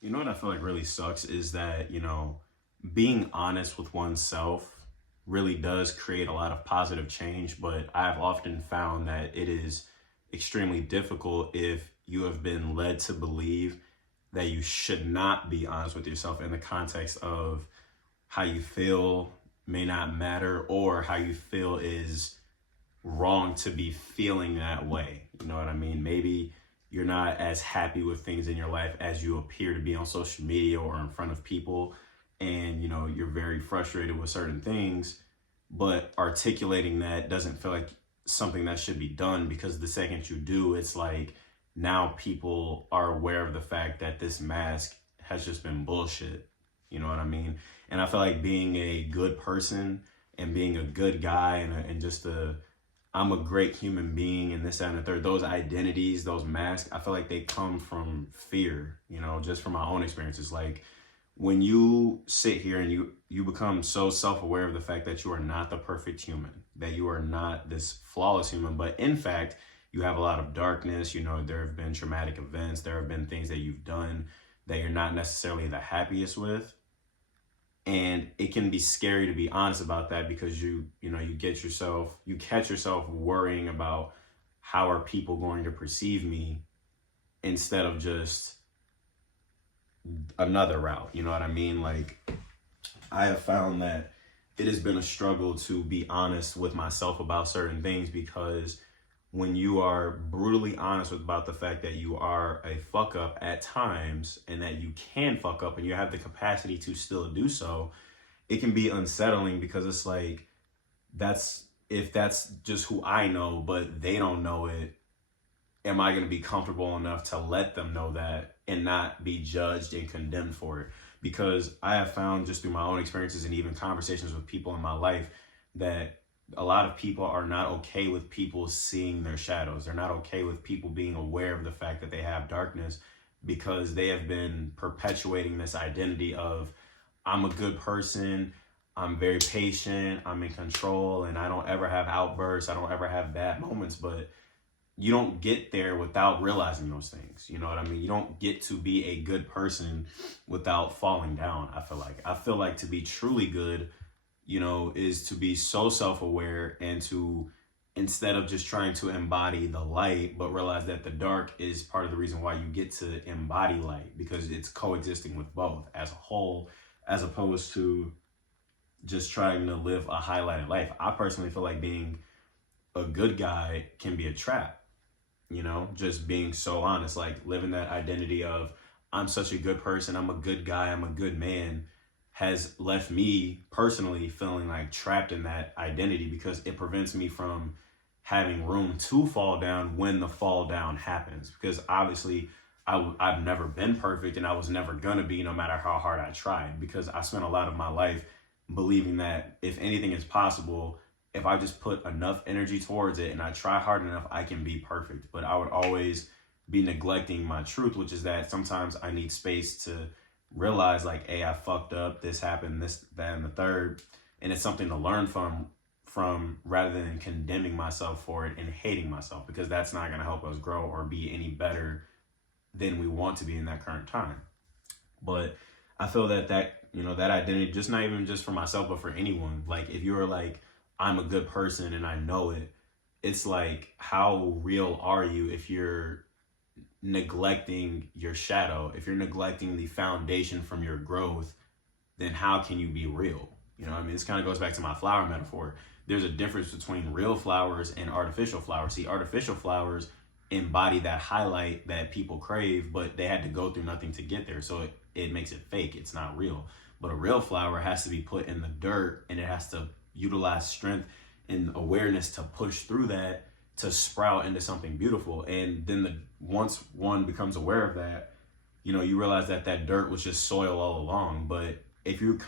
You know what I feel like really sucks is that, being honest with oneself really does create a lot of positive change, but I've often found that it is extremely difficult if you have been led to believe that you should not be honest with yourself in the context of how you feel may not matter or how you feel is wrong to be feeling that way. You know what I mean? Maybe you're not as happy with things in your life as you appear to be on social media or in front of people. And, you're very frustrated with certain things, but articulating that doesn't feel like something that should be done because the second you do, it's like now people are aware of the fact that this mask has just been bullshit. You know what I mean? And I feel like being a good person and being a good guy and just I'm a great human being and this, that, and the third, those identities, those masks, I feel like they come from fear, just from my own experiences. Like when you sit here and you become so self-aware of the fact that you are not the perfect human, that you are not this flawless human, but in fact, you have a lot of darkness, there have been traumatic events, there have been things that you've done that you're not necessarily the happiest with. And it can be scary to be honest about that because you catch yourself worrying about how are people going to perceive me instead of just another route. You know what I mean? Like I have found that it has been a struggle to be honest with myself about certain things because when you are brutally honest about the fact that you are a fuck up at times and that you can fuck up and you have the capacity to still do so, it can be unsettling because it's like, if that's just who I know, but they don't know it, am I going to be comfortable enough to let them know that and not be judged and condemned for it? Because I have found just through my own experiences and even conversations with people in my life that a lot of people are not okay with people seeing their shadows. They're not okay with people being aware of the fact that they have darkness because they have been perpetuating this identity of I'm a good person, I'm very patient, I'm in control, and I don't ever have outbursts, I don't ever have bad moments, but you don't get there without realizing those things. You know what I mean? You don't get to be a good person without falling down, I feel like. I feel like to be truly good, is to be so self-aware and to, instead of just trying to embody the light, but realize that the dark is part of the reason why you get to embody light because it's coexisting with both as a whole, as opposed to just trying to live a highlighted life. I personally feel like being a good guy can be a trap, just being so honest, like living that identity of I'm such a good person, I'm a good guy, I'm a good man, has left me personally feeling like trapped in that identity because it prevents me from having room to fall down when the fall down happens. Because obviously I've never been perfect and I was never gonna be no matter how hard I tried because I spent a lot of my life believing that if anything is possible, if I just put enough energy towards it and I try hard enough, I can be perfect. But I would always be neglecting my truth, which is that sometimes I need space to realize like, hey, I fucked up, this happened, this, that, and the third. And it's something to learn from rather than condemning myself for it and hating myself, because that's not gonna help us grow or be any better than we want to be in that current time. But I feel that identity, just not even just for myself, but for anyone, like if you're like, I'm a good person and I know it, it's like, how real are you if you're neglecting your shadow? If you're neglecting the foundation from your growth, then how can you be real? This kind of goes back to my flower metaphor. There's a difference between real flowers and artificial flowers. See, artificial flowers embody that highlight that people crave, but they had to go through nothing to get there. So it makes it fake. It's not real. But a real flower has to be put in the dirt and it has to utilize strength and awareness to push through that to sprout into something beautiful. And then once one becomes aware of that, you realize that that dirt was just soil all along. But if you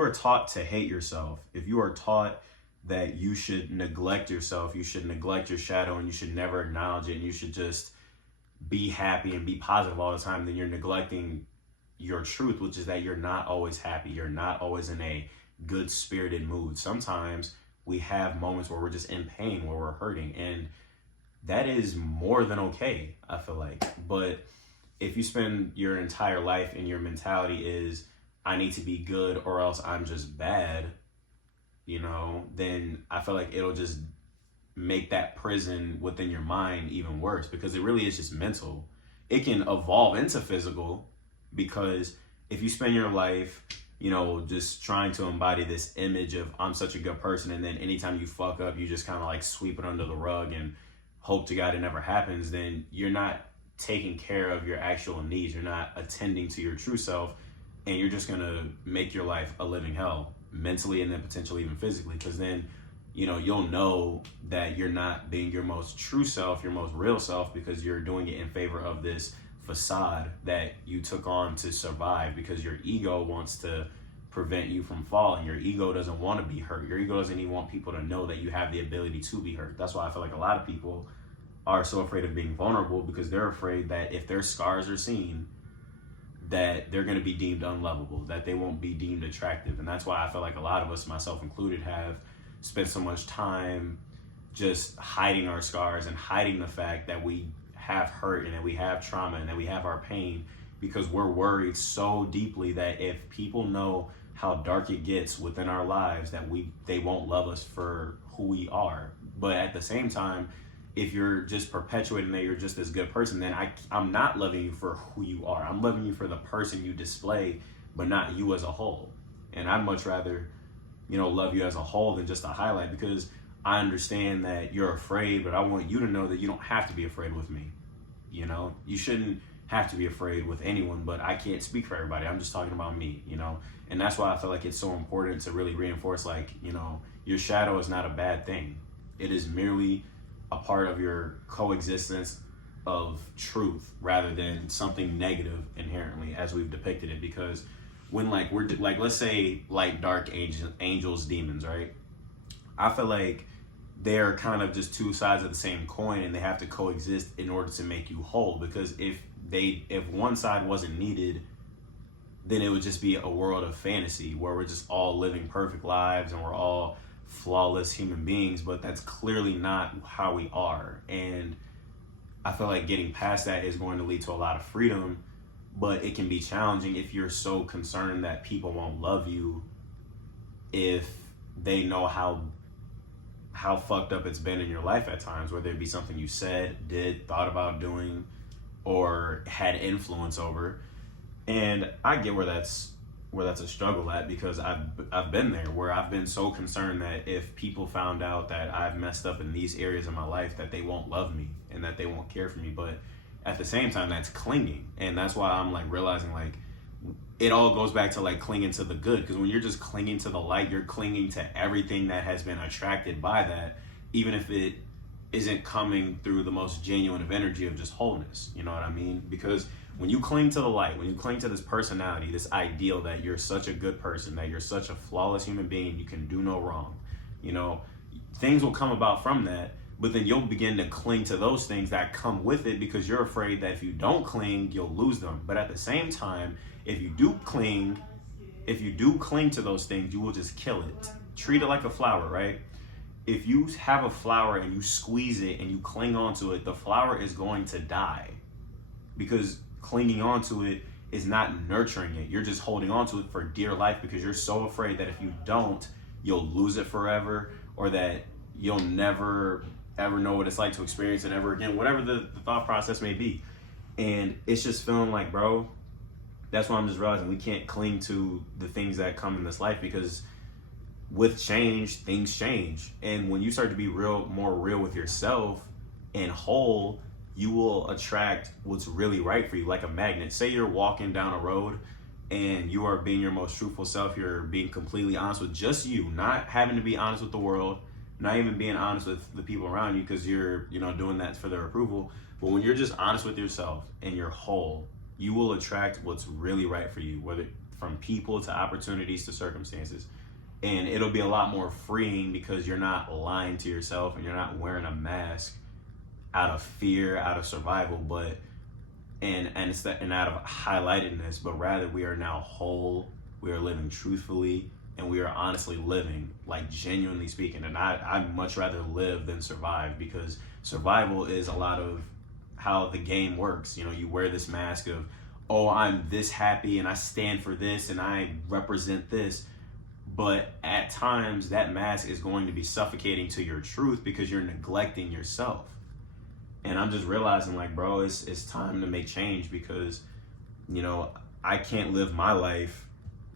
are taught to hate yourself, if you are taught that you should neglect yourself, you should neglect your shadow and you should never acknowledge it and you should just be happy and be positive all the time, then you're neglecting your truth, which is that you're not always happy. You're not always in a good spirited mood. Sometimes we have moments where we're just in pain, where we're hurting, and that is more than okay, I feel like. But if you spend your entire life and your mentality is, I need to be good or else I'm just bad, you know, then I feel like it'll just make that prison within your mind even worse, because it really is just mental. It can evolve into physical, because if you spend your life, you know, just trying to embody this image of I'm such a good person, and then anytime you fuck up, you just kind of like sweep it under the rug and hope to God it never happens, then you're not taking care of your actual needs. You're not attending to your true self, and you're just gonna make your life a living hell, mentally and then potentially even physically, because then, you know, you'll know that you're not being your most true self, your most real self, because you're doing it in favor of this facade that you took on to survive, because your ego wants to prevent you from falling. Your ego doesn't want to be hurt. Your ego doesn't even want people to know that you have the ability to be hurt. That's why I feel like a lot of people are so afraid of being vulnerable, because they're afraid that if their scars are seen, that they're going to be deemed unlovable, that they won't be deemed attractive. And that's why I feel like a lot of us, myself included, have spent so much time just hiding our scars and hiding the fact that we have hurt and that we have trauma and that we have our pain, because we're worried so deeply that if people know how dark it gets within our lives, that they won't love us for who we are. But at the same time, if you're just perpetuating that you're just this good person, then I'm not loving you for who you are. I'm loving you for the person you display, but not you as a whole. And I'd much rather, you know, love you as a whole than just a highlight, because I understand that you're afraid, but I want you to know that you don't have to be afraid with me. You know, you shouldn't have to be afraid with anyone, but I can't speak for everybody. I'm just talking about me, you know? And that's why I feel like it's so important to really reinforce, like, you know, your shadow is not a bad thing. It is merely a part of your coexistence of truth, rather than something negative inherently as we've depicted it. Because when we're like, let's say like dark angels, demons, right? I feel like they're kind of just two sides of the same coin, and they have to coexist in order to make you whole. Because if one side wasn't needed, then it would just be a world of fantasy where we're just all living perfect lives and we're all flawless human beings, but that's clearly not how we are. And I feel like getting past that is going to lead to a lot of freedom, but it can be challenging if you're so concerned that people won't love you if they know how fucked up it's been in your life at times, whether it be something you said, did, thought about doing, or had influence over. And I get where that's a struggle at, because I've been there, where I've been so concerned that if people found out that I've messed up in these areas of my life, that they won't love me and that they won't care for me. But at the same time, that's clinging. And that's why I'm like realizing, like, it all goes back to like clinging to the good, because when you're just clinging to the light, you're clinging to everything that has been attracted by that, even if it isn't coming through the most genuine of energy of just wholeness. You know what I mean? Because when you cling to the light, when you cling to this personality, this ideal that you're such a good person, that you're such a flawless human being, you can do no wrong, you know, things will come about from that. But then you'll begin to cling to those things that come with it, because you're afraid that if you don't cling, you'll lose them. But at the same time, if you do cling to those things, you will just kill it. Treat it like a flower, right? If you have a flower and you squeeze it and you cling onto it, the flower is going to die, because clinging onto it is not nurturing it. You're just holding onto it for dear life, because you're so afraid that if you don't, you'll lose it forever, or that you'll never ever know what it's like to experience it ever again, whatever the thought process may be. And it's just feeling like, bro, that's why I'm just realizing we can't cling to the things that come in this life, because with change, things change. And when you start to be more real with yourself and whole, you will attract what's really right for you, like a magnet. Say you're walking down a road and you are being your most truthful self. You're being completely honest with just you, not having to be honest with the world, not even being honest with the people around you, because you're, you know, doing that for their approval. But when you're just honest with yourself and you're whole, you will attract what's really right for you, whether from people to opportunities to circumstances. And it'll be a lot more freeing, because you're not lying to yourself and you're not wearing a mask out of fear, out of survival, but and out of highlightedness, but rather we are now whole, we are living truthfully, and we are honestly living, like genuinely speaking. And I'd much rather live than survive, because survival is a lot of how the game works. You know, you wear this mask of, oh, I'm this happy and I stand for this and I represent this. But at times that mask is going to be suffocating to your truth because you're neglecting yourself. And I'm just realizing, like, bro, it's time to make change, because, you know, I can't live my life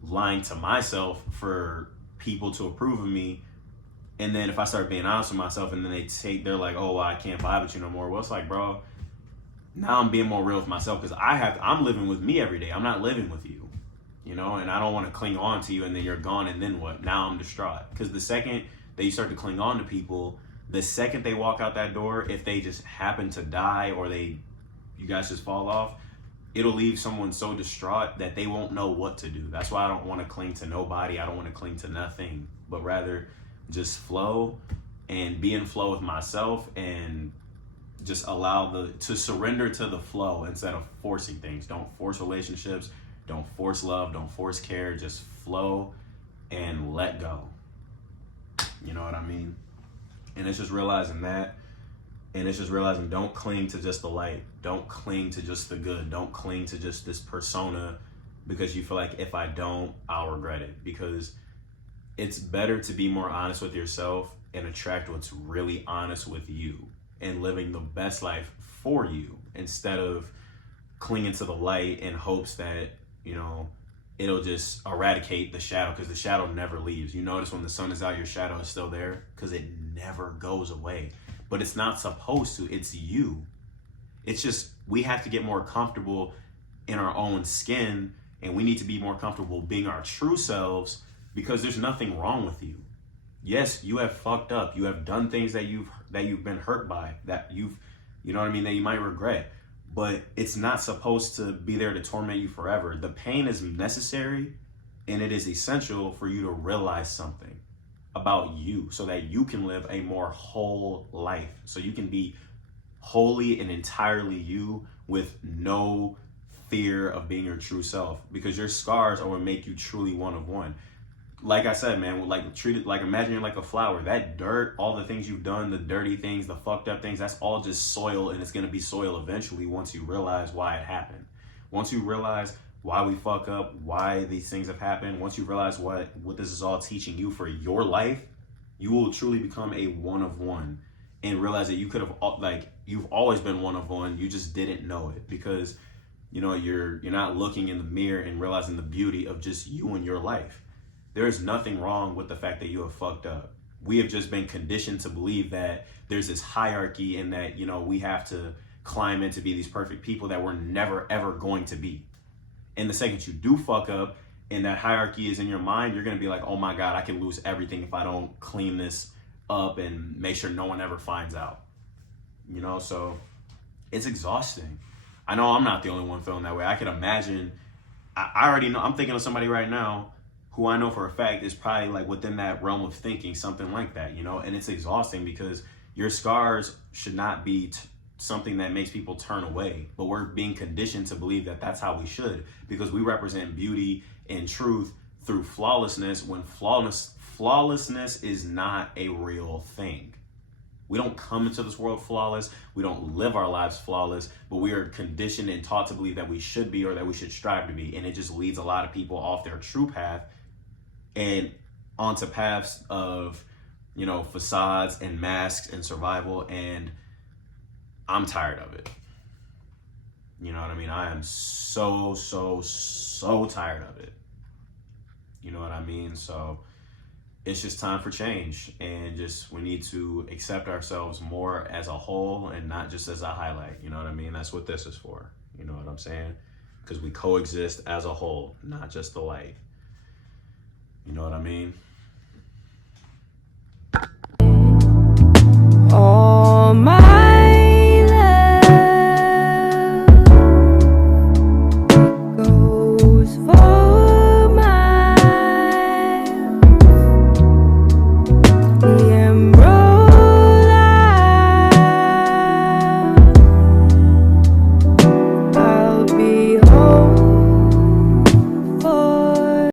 lying to myself for people to approve of me. And then if I start being honest with myself and then they're like, oh, well, I can't vibe with you no more. Well, it's like, bro, now I'm being more real with myself, because I'm living with me every day. I'm not living with you, you know, and I don't want to cling on to you and then you're gone and then what? Now I'm distraught. Because the second that you start to cling on to people, the second they walk out that door, if they just happen to die or you guys just fall off, it'll leave someone so distraught that they won't know what to do. That's why I don't want to cling to nobody. I don't want to cling to nothing, but rather just flow and be in flow with myself, and just to surrender to the flow instead of forcing things. Don't force relationships. Don't force love. Don't force care. Just flow and let go. You know what I mean? And it's just realizing that. And it's just realizing, don't cling to just the light. Don't cling to just the good. Don't cling to just this persona because you feel like, if I don't, I'll regret it. Because it's better to be more honest with yourself and attract what's really honest with you and living the best life for you, instead of clinging to the light in hopes that, you know, it'll just eradicate the shadow, because the shadow never leaves. You notice when the sun is out, your shadow is still there because it never goes away. But it's not supposed to. It's you. It's just, we have to get more comfortable in our own skin, and we need to be more comfortable being our true selves, because there's nothing wrong with you. Yes, you have fucked up. You have done things that you've been hurt by, that you know what I mean, that you might regret. But it's not supposed to be there to torment you forever. The pain is necessary, and it is essential for you to realize something about you, so that you can live a more whole life, so you can be wholly and entirely you with no fear of being your true self, because your scars are what make you truly one of one. Like I said, man, like treat it like, imagine you're like a flower. That dirt, all the things you've done, the dirty things, the fucked up things, that's all just soil, and it's gonna be soil eventually once you realize why it happened. Once you realize why we fuck up, why these things have happened, once you realize what this is all teaching you for your life, you will truly become a one of one, and realize that you could have, like, you've always been one of one, you just didn't know it, because, you know, you're not looking in the mirror and realizing the beauty of just you and your life. There is nothing wrong with the fact that you have fucked up. We have just been conditioned to believe that there's this hierarchy, and that, you know, we have to climb in to be these perfect people that we're never ever going to be. And the second you do fuck up and that hierarchy is in your mind, you're going to be like, oh my God, I can lose everything if I don't clean this up and make sure no one ever finds out. You know, so it's exhausting. I know I'm not the only one feeling that way. I can imagine, I already know, I'm thinking of somebody right now who I know for a fact is probably like within that realm of thinking something like that, you know, and it's exhausting, because your scars should not be something that makes people turn away, but we're being conditioned to believe that that's how we should, because we represent beauty and truth through flawlessness, when flawlessness is not a real thing. We don't come into this world flawless. We don't live our lives flawless, but we are conditioned and taught to believe that we should be, or that we should strive to be. And it just leads a lot of people off their true path and onto paths of, you know, facades and masks and survival. And I'm tired of it. You know what I mean? I am so tired of it. You know what I mean? So it's just time for change, and just, we need to accept ourselves more as a whole and not just as a highlight. You know what I mean? That's what this is for. You know what I'm saying? Because we coexist as a whole, not just the light. You know what I mean?